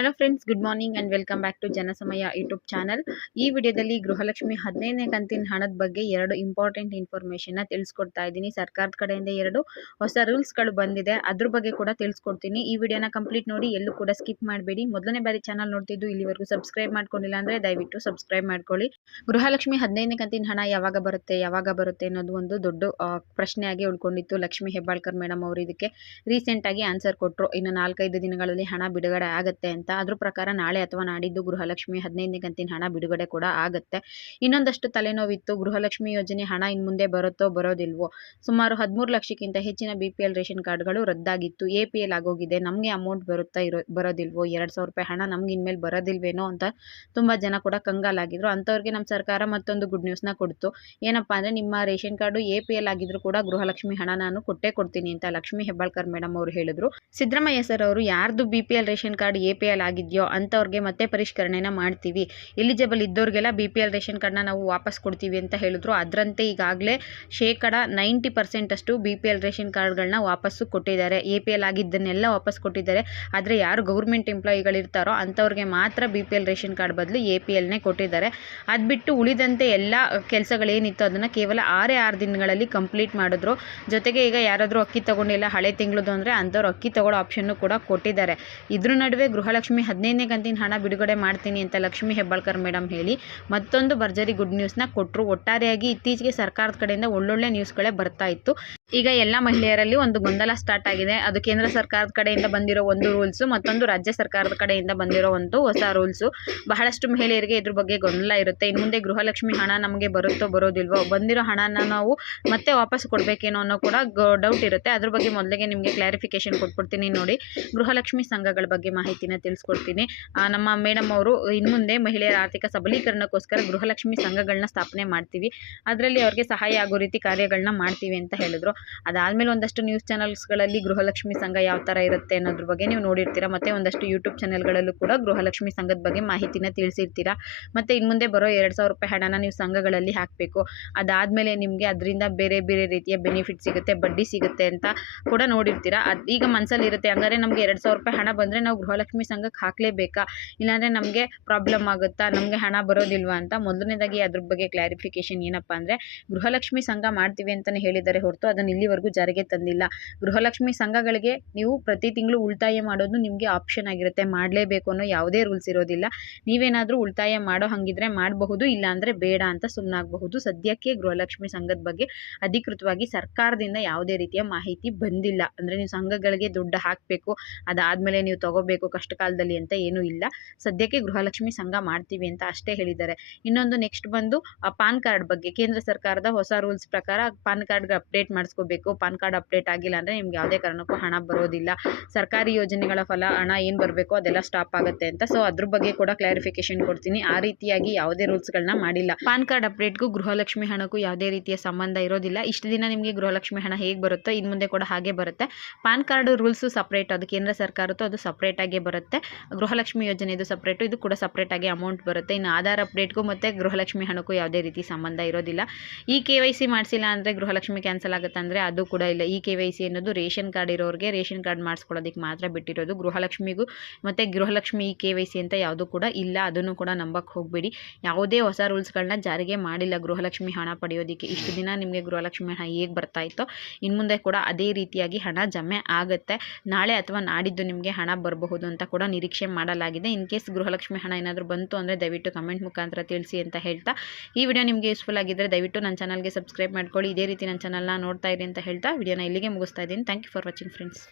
Hello friends good morning and welcome back to Janasamaya YouTube channel ಈ ವಿಡಿಯೋದಲ್ಲಿ ಗೃಹಲಕ್ಷ್ಮಿ ಹದಿನೈದನೇ ಕಂತಿನ ಹಣದ ಬಗ್ಗೆ ಎರಡು ಇಂಪಾರ್ಟೆಂಟ್ ಇನ್ಫಾರ್ಮೇಷನ್ನ ತಿಳಿಸ್ಕೊಡ್ತಾ ಇದ್ದೀನಿ. ಸರ್ಕಾರದ ಕಡೆಯಿಂದ ಎರಡು ಹೊಸ ರೂಲ್ಸ್ಗಳು ಬಂದಿದೆ. ಅದ್ರ ಬಗ್ಗೆ ಕೂಡ ತಿಳಿಸ್ಕೊಡ್ತೀನಿ. ಈ ವಿಡಿಯೋನ ಕಂಪ್ಲೀಟ್ ನೋಡಿ ಎಲ್ಲೂ ಕೂಡ ಸ್ಕಿಪ್ ಮಾಡಬೇಡಿ. ಮೊದಲನೇ ಬಾರಿ ಚಾನಲ್ ನೋಡ್ತಿದ್ದು ಇಲ್ಲಿವರೆಗೂ ಸಬ್ಸ್ಕ್ರೈಬ್ ಮಾಡ್ಕೊಂಡಿಲ್ಲ ಅಂದರೆ ದಯವಿಟ್ಟು ಸಬ್ಸ್ಕ್ರೈಬ್ ಮಾಡ್ಕೊಳ್ಳಿ. ಗೃಹಲಕ್ಷ್ಮಿ ಹದಿನೈದನೇ ಕಂತಿನ ಹಣ ಯಾವಾಗ ಬರುತ್ತೆ ಯಾವಾಗ ಬರುತ್ತೆ ಅನ್ನೋದು ಒಂದು ದೊಡ್ಡ ಪ್ರಶ್ನೆಯಾಗಿ ಉಳ್ಕೊಂಡಿತ್ತು ಲಕ್ಷ್ಮಿ ಹೆಬ್ಬಾಳ್ಕರ್ ಮೇಡಮ್ ಅವರು ಇದಕ್ಕೆ. ರೀಸೆಂಟಾಗಿ ಆನ್ಸರ್ ಕೊಟ್ಟರು ಇನ್ನು ನಾಲ್ಕೈದು ದಿನಗಳಲ್ಲಿ ಹಣ ಬಿಡುಗಡೆ ಆಗುತ್ತೆ ಅಂತ. ಅದ್ರ ಪ್ರಕಾರ ನಾಳೆ ಅಥವಾ ನಾಡಿದ್ದು ಗೃಹಲಕ್ಷ್ಮಿ ಹದಿನೈದನೇ ಕಂತಿನ ಹಣ ಬಿಡುಗಡೆ ಕೂಡ ಆಗುತ್ತೆ. ಇನ್ನೊಂದಷ್ಟು ತಲೆನೋವಿತ್ತು. ಗೃಹಲಕ್ಷ್ಮಿ ಯೋಜನೆ ಹಣ ಇನ್ ಮುಂದೆ ಬರುತ್ತೋ ಬರೋದಿಲ್ವೋ? ಸುಮಾರು ಹದಿಮೂರು ಲಕ್ಷಕ್ಕಿಂತ ಹೆಚ್ಚಿನ ಬಿ ರೇಷನ್ ಕಾರ್ಡ್ಗಳು ರದ್ದಾಗಿತ್ತು. ಎ ಪಿ ಎಲ್ ಆಗೋಗಿದೆ. ನಮಗೆ ಅಮೌಂಟ್ ಬರುತ್ತಾ ಇರೋ, ಬರೋದಿಲ್ವೋ? ಎರಡು ಸಾವಿರ ರೂಪಾಯಿ ಹಣ ನಮ್ಗೆ ಇನ್ಮೇಲೆ ಬರೋದಿಲ್ವೇನೋ ಅಂತ ತುಂಬ ಜನ ಕೂಡ ಕಂಗಾಲಾಗಿದ್ರು. ಅಂಥವ್ರಿಗೆ ನಮ್ಮ ಸರ್ಕಾರ ಮತ್ತೊಂದು ಗುಡ್ ನ್ಯೂಸ್ನ ಕೊಡ್ತು. ಏನಪ್ಪಾ ಅಂದರೆ ನಿಮ್ಮ ration card A P L ಆಗಿದ್ರು ಕೂಡ ಗೃಹಲಕ್ಷ್ಮಿ ಹಣ ನಾನು ಕೊಟ್ಟೇ ಕೊಡ್ತೀನಿ ಅಂತ ಲಕ್ಷ್ಮಿ ಹೆಬ್ಬಾಳ್ಕರ್ ಮೇಡಮ್ ಅವರು ಹೇಳಿದ್ರು. ಸಿದ್ದರಾಮಯ್ಯ ಸರ್ ಅವರು ಯಾರ್ದು B P L ration card A P ಆಗಿದೆಯೋ ಅಂಥವ್ರಿಗೆ ಮತ್ತೆ ಪರಿಷ್ಕರಣೆನ ಮಾಡ್ತೀವಿ. ಎಲಿಜಿಬಲ್ ಇದ್ದವ್ರಿಗೆಲ್ಲ ಬಿ ಪಿ ಎಲ್ ರೇಷನ್ ಕಾರ್ಡ್ನ ನಾವು ವಾಪಸ್ ಕೊಡ್ತೀವಿ ಅಂತ ಹೇಳಿದ್ರು. ಅದರಂತೆ ಈಗಾಗಲೇ ಶೇಕಡ ನೈಂಟಿ ಪರ್ಸೆಂಟ್ ಅಷ್ಟು ಬಿ ಪಿ ಎಲ್ ರೇಷನ್ ಕಾರ್ಡ್ಗಳನ್ನ ವಾಪಸ್ಸು ಕೊಟ್ಟಿದ್ದಾರೆ. ಎ ಪಿ ಎಲ್ ಆಗಿದ್ದನ್ನೆಲ್ಲ ವಾಪಸ್ ಕೊಟ್ಟಿದ್ದಾರೆ. ಆದರೆ ಯಾರು ಗೌರ್ಮೆಂಟ್ ಎಂಪ್ಲಾಯಿಗಳಿರ್ತಾರೋ ಅಂಥವ್ರಿಗೆ ಮಾತ್ರ B P L ration card ಬದಲು ಎ ಪಿ ಎಲ್ನೇ ಕೊಟ್ಟಿದ್ದಾರೆ. ಅದು ಬಿಟ್ಟು ಉಳಿದಂತೆ ಎಲ್ಲ ಕೆಲಸಗಳೇನಿತ್ತು ಅದನ್ನು ಕೇವಲ ಆರೇ ಆರು ದಿನಗಳಲ್ಲಿ ಕಂಪ್ಲೀಟ್ ಮಾಡಿದ್ರು. ಜೊತೆಗೆ ಈಗ ಯಾರಾದರೂ ಅಕ್ಕಿ ತಗೊಂಡಿಲ್ಲ ಹಳೆ ತಿಂಗಳದು ಅಂದರೆ ಅಂಥವ್ರು ಅಕ್ಕಿ ತಗೊಳ್ಳೋ ಆಪ್ಷನ್ನು ಕೂಡ ಕೊಟ್ಟಿದ್ದಾರೆ. ಇದ್ರ ನಡುವೆ ಗೃಹಲಕ್ಷ್ಮಿ ಹದಿನೈದನೇ ಕಂತಿನ ಹಣ ಬಿಡುಗಡೆ ಮಾಡ್ತೀನಿ ಅಂತ ಲಕ್ಷ್ಮಿ ಹೆಬ್ಬಾಳ್ಕರ್ ಮೇಡಮ್ ಹೇಳಿ ಮತ್ತೊಂದು ಭರ್ಜರಿ ಗುಡ್ ನ್ಯೂಸ್ನ ಕೊಟ್ಟರು ಒಟ್ಟಾರೆಯಾಗಿ ಇತ್ತೀಚೆಗೆ ಸರ್ಕಾರದ ಕಡೆಯಿಂದ ಒಳ್ಳೊಳ್ಳೆ ನ್ಯೂಸ್ಗಳೇ ಬರ್ತಾ ಇತ್ತು. ಈಗ ಎಲ್ಲ ಮಹಿಳೆಯರಲ್ಲಿ ಒಂದು ಗೊಂದಲ ಸ್ಟಾರ್ಟ್ ಆಗಿದೆ. ಅದು ಕೇಂದ್ರ ಸರ್ಕಾರದ ಕಡೆಯಿಂದ ಬಂದಿರೋ ಒಂದು ರೂಲ್ಸು ಮತ್ತೊಂದು ರಾಜ್ಯ ಸರ್ಕಾರದ ಕಡೆಯಿಂದ ಬಂದಿರೋ ಒಂದು ಹೊಸ ರೂಲ್ಸು ಬಹಳಷ್ಟು ಮಹಿಳೆಯರಿಗೆ ಇದ್ರ ಬಗ್ಗೆ ಗೊಂದಲ ಇರುತ್ತೆ. ಇನ್ನು ಮುಂದೆ ಗೃಹಲಕ್ಷ್ಮಿ ಹಣ ನಮಗೆ ಬರುತ್ತೋ ಬರೋದಿಲ್ವೋ, ಬಂದಿರೋ ಹಣನ ನಾವು ಮತ್ತೆ ವಾಪಸ್ ಕೊಡಬೇಕೇನೋ ಅನ್ನೋ ಕೂಡ ಡೌಟ್ ಇರುತ್ತೆ. ಅದ್ರ ಬಗ್ಗೆ ಮೊದಲಿಗೆ ನಿಮಗೆ ಕ್ಲಾರಿಫಿಕೇಶನ್ ಕೊಟ್ಬಿಡ್ತೀನಿ ನೋಡಿ. ಗೃಹಲಕ್ಷ್ಮಿ ಸಂಘಗಳ ಬಗ್ಗೆ ಮಾಹಿತಿನ ತಿಳಿಸ್ಕೊಡ್ತೀನಿ. ನಮ್ಮ ಮೇಡಮ್ ಅವರು ಇನ್ನು ಮುಂದೆ ಮಹಿಳೆಯರ ಆರ್ಥಿಕ ಸಬಲೀಕರಣಕ್ಕೋಸ್ಕರ ಗೃಹಲಕ್ಷ್ಮಿ ಸಂಘಗಳನ್ನ ಸ್ಥಾಪನೆ ಮಾಡ್ತೀವಿ. ಅದರಲ್ಲಿ ಅವ್ರಿಗೆ ಸಹಾಯ ಆಗೋ ರೀತಿ ಕಾರ್ಯಗಳನ್ನ ಮಾಡ್ತೀವಿ ಅಂತ ಹೇಳಿದ್ರು. ಅದಾದಮೇಲೆ ಒಂದಷ್ಟು ನ್ಯೂಸ್ ಚಾನಲ್ಸ್ಗಳಲ್ಲಿ ಗೃಹಲಕ್ಷ್ಮಿ ಸಂಘ ಯಾವ ಥರ ಇರುತ್ತೆ ಅನ್ನೋದ್ರ ಬಗ್ಗೆ ನೀವು ನೋಡಿರ್ತೀರ, ಮತ್ತು ಒಂದಷ್ಟು ಯೂಟ್ಯೂಬ್ ಚಾನಲ್ಗಳಲ್ಲೂ ಕೂಡ ಗೃಹಲಕ್ಷ್ಮಿ ಸಂಘದ ಬಗ್ಗೆ ಮಾಹಿತಿನ ತಿಳಿಸಿರ್ತೀರ, ಮತ್ತು ಇನ್ನು ಮುಂದೆ ಬರೋ ಎರಡು ಸಾವಿರ ರೂಪಾಯಿ ಹಣನ ನೀವು ಸಂಘಗಳಲ್ಲಿ ಹಾಕಬೇಕು, ಅದಾದಮೇಲೆ ನಿಮಗೆ ಅದರಿಂದ ಬೇರೆ ಬೇರೆ ರೀತಿಯ ಬೆನಿಫಿಟ್ ಸಿಗುತ್ತೆ, ಬಡ್ಡಿ ಸಿಗುತ್ತೆ ಅಂತ ಕೂಡ ನೋಡಿರ್ತೀರ, ಅದು ಈಗ ಮನಸ್ಸಲ್ಲಿರುತ್ತೆ ಹಂಗಾರೆ ನಮಗೆ ಎರಡು ಸಾವಿರ ರೂಪಾಯಿ ಹಣ ಬಂದರೆ ನಾವು ಗೃಹಲಕ್ಷ್ಮಿ ಸಂಘಕ್ಕೆ ಹಾಕಲೇಬೇಕಾ, ಇಲ್ಲಾಂದರೆ ನಮಗೆ ಪ್ರಾಬ್ಲಮ್ ಆಗುತ್ತಾ, ನಮಗೆ ಹಣ ಬರೋದಿಲ್ವಾ ಅಂತ ಮೊದಲನೇದಾಗಿ ಅದ್ರ ಬಗ್ಗೆ ಕ್ಲಾರಿಫಿಕೇಶನ್ ಏನಪ್ಪ ಅಂದರೆ ಗೃಹಲಕ್ಷ್ಮಿ ಸಂಘ ಮಾಡ್ತೀವಿ ಅಂತಲೇ ಹೇಳಿದ್ದಾರೆ ಹೊರತು ಅದನ್ನು ಇಲ್ಲಿವರೆಗೂ ಜಾರಿಗೆ ತಂದಿಲ್ಲ. ಗೃಹಲಕ್ಷ್ಮಿ ಸಂಘಗಳಿಗೆ ನೀವು ಪ್ರತಿ ತಿಂಗಳು ಉಳಿತಾಯ ಮಾಡೋದು ನಿಮಗೆ ಆಪ್ಷನ್ ಆಗಿರುತ್ತೆ. ಮಾಡಲೇಬೇಕು ಅನ್ನೋ ಯಾವುದೇ ರೂಲ್ಸ್ ಇರೋದಿಲ್ಲ. ನೀವೇನಾದರೂ ಉಳಿತಾಯ ಮಾಡೋ ಹಾಗಿದ್ರೆ ಮಾಡಬಹುದು, ಇಲ್ಲಾಂದರೆ ಬೇಡ ಅಂತ ಸುಮ್ಮನಾಗಬಹುದು ಸದ್ಯಕ್ಕೆ ಗೃಹಲಕ್ಷ್ಮಿ ಸಂಘದ ಬಗ್ಗೆ ಅಧಿಕೃತವಾಗಿ ಸರ್ಕಾರದಿಂದ ಯಾವುದೇ ರೀತಿಯ ಮಾಹಿತಿ ಬಂದಿಲ್ಲ. ಅಂದರೆ ನೀವು ಸಂಘಗಳಿಗೆ ದುಡ್ಡು ಹಾಕಬೇಕು, ಅದಾದಮೇಲೆ ನೀವು ತಗೋಬೇಕು ಕಷ್ಟ ಕಾಲದಲ್ಲಿ ಅಂತ ಏನೂ ಇಲ್ಲ. ಸದ್ಯಕ್ಕೆ ಗೃಹಲಕ್ಷ್ಮಿ ಸಂಘ ಮಾಡ್ತೀವಿ ಅಂತ ಅಷ್ಟೇ ಹೇಳಿದ್ದಾರೆ. ಇನ್ನೊಂದು ನೆಕ್ಸ್ಟ್ ಬಂದು ಪಾನ್ ಕಾರ್ಡ್ ಬಗ್ಗೆ. ಕೇಂದ್ರ ಸರ್ಕಾರದ ಹೊಸ ರೂಲ್ಸ್ ಪ್ರಕಾರ ಪಾನ್ ಕಾರ್ಡ್ಗೆ ಅಪ್ಡೇಟ್ ಮಾಡಿಸ್ಕೋಬೇಕು ಪಾನ್ ಕಾರ್ಡ್ ಅಪ್ಡೇಟ್ ಆಗಿಲ್ಲ ಅಂದರೆ ನಿಮ್ಗೆ ಯಾವುದೇ ಕಾರಣಕ್ಕೂ ಹಣ ಬರೋದಿಲ್ಲ. ಸರ್ಕಾರಿ ಯೋಜನೆಗಳ ಫಲ, ಹಣ ಏನು ಬರಬೇಕು ಅದೆಲ್ಲ ಸ್ಟಾಪ್ ಆಗುತ್ತೆ ಅಂತ. ಸೊ ಅದ್ರ ಬಗ್ಗೆ ಕೂಡ ಕ್ಲಾರಿಫಿಕೇಶನ್ ಕೊಡ್ತೀನಿ. ಆ ರೀತಿಯಾಗಿ ಯಾವುದೇ ರೂಲ್ಸ್ಗಳನ್ನ ಮಾಡಿಲ್ಲ. ಪಾನ್ ಕಾರ್ಡ್ ಅಪ್ಡೇಟ್ಗೂ ಗೃಹಲಕ್ಷ್ಮಿ ಹಣಕ್ಕೂ ಯಾವುದೇ ರೀತಿಯ ಸಂಬಂಧ ಇರೋದಿಲ್ಲ. ಇಷ್ಟು ದಿನ ನಿಮಗೆ ಗೃಹಲಕ್ಷ್ಮಿ ಹಣ ಹೇಗೆ ಬರುತ್ತೋ ಇನ್ನು ಮುಂದೆ ಕೂಡ ಹಾಗೆ ಬರುತ್ತೆ. ಪಾನ್ ಕಾರ್ಡ್ ರೂಲ್ಸು ಸಪ್ರೇಟ್ ಅದು ಕೇಂದ್ರ ಸರ್ಕಾರದ್ದು ಅದು ಸಪ್ರೇಟಾಗೇ ಬರುತ್ತೆ. ಗೃಹಲಕ್ಷ್ಮಿ ಯೋಜನೆದು ಸಪ್ರೇಟು ಇದು ಕೂಡ ಸಪ್ರೇಟಾಗಿ ಅಮೌಂಟ್ ಬರುತ್ತೆ. ಇನ್ನು ಆಧಾರ್ ಅಪ್ಡೇಟ್ಗೂ ಮತ್ತು ಗೃಹಲಕ್ಷ್ಮಿ ಹಣಕ್ಕೂ ಯಾವುದೇ ರೀತಿ ಸಂಬಂಧ ಇರೋದಿಲ್ಲ. ಈ ಕೆ ವೈ ಸಿ ಮಾಡಿಸಿಲ್ಲ ಅಂದರೆ ಗೃಹಲಕ್ಷ್ಮಿ ಕ್ಯಾನ್ಸಲ್ ಆಗುತ್ತೆ ಅಂದರೆ ಅದು ಕೂಡ ಇಲ್ಲ. ಈ ಕೆ ವೈ ಸಿ ಅನ್ನೋದು ರೇಷನ್ ಕಾರ್ಡ್ ಇರೋರಿಗೆ ರೇಷನ್ ಕಾರ್ಡ್ ಮಾಡಿಸ್ಕೊಳ್ಳೋದಕ್ಕೆ ಮಾತ್ರ ಬಿಟ್ಟಿರೋದು. ಗೃಹಲಕ್ಷ್ಮಿಗೂ ಮತ್ತು ಗೃಹಲಕ್ಷ್ಮಿ ಈ ಕೆ ವೈ ಸಿ ಅಂತ ಯಾವುದು ಕೂಡ ಇಲ್ಲ. ಅದನ್ನು ಕೂಡ ನಂಬಕ್ಕೆ ಹೋಗಬೇಡಿ. ಯಾವುದೇ ಹೊಸ ರೂಲ್ಸ್ಗಳನ್ನ ಜಾರಿಗೆ ಮಾಡಿಲ್ಲ ಗೃಹಲಕ್ಷ್ಮಿ ಹಣ ಪಡೆಯೋದಕ್ಕೆ. ಇಷ್ಟು ದಿನ ನಿಮಗೆ ಗೃಹಲಕ್ಷ್ಮಿ ಹಣ ಹೇಗೆ ಬರ್ತಾ ಇತ್ತೋ ಇನ್ನು ಮುಂದೆ ಕೂಡ ಅದೇ ರೀತಿಯಾಗಿ ಹಣ ಜಮೆ ಆಗುತ್ತೆ. ನಾಳೆ ಅಥವಾ ನಾಡಿದ್ದು ನಿಮಗೆ ಹಣ ಬರಬಹುದು ಅಂತ ಕೂಡ ನಿರೀಕ್ಷೆ ಮಾಡಲಾಗಿದೆ. ಇನ್ ಕೇಸ್ ಗೃಹಲಕ್ಷ್ಮಿ ಹಣ ಏನಾದರೂ ಬಂತು ಅಂದರೆ ದಯವಿಟ್ಟು ಕಮೆಂಟ್ ಮುಖಾಂತರ ತಿಳಿಸಿ ಅಂತ ಹೇಳ್ತಾ. ಈ ವಿಡಿಯೋ ನಿಮಗೆ ಯೂಸ್ಫುಲ್ ಆಗಿದ್ದರೆ ದಯವಿಟ್ಟು ನನ್ನ ಚಾನಲ್ಗೆ ಸಬ್ಸ್ಕ್ರೈಬ್ ಮಾಡ್ಕೊಳ್ಳಿ. ಇದೇ ರೀತಿ ನನ್ನ ಚಾನಲ್ನ ನೋಡ್ತಾ ಇರಿ. ಅಂತ ಹೇಳ್ತಾ ವಿಡಿಯೋನ ಇಲ್ಲಿಗೆ ಮುಗಿಸ್ತಾ ಇದ್ದೀನಿ. Thank you for watching friends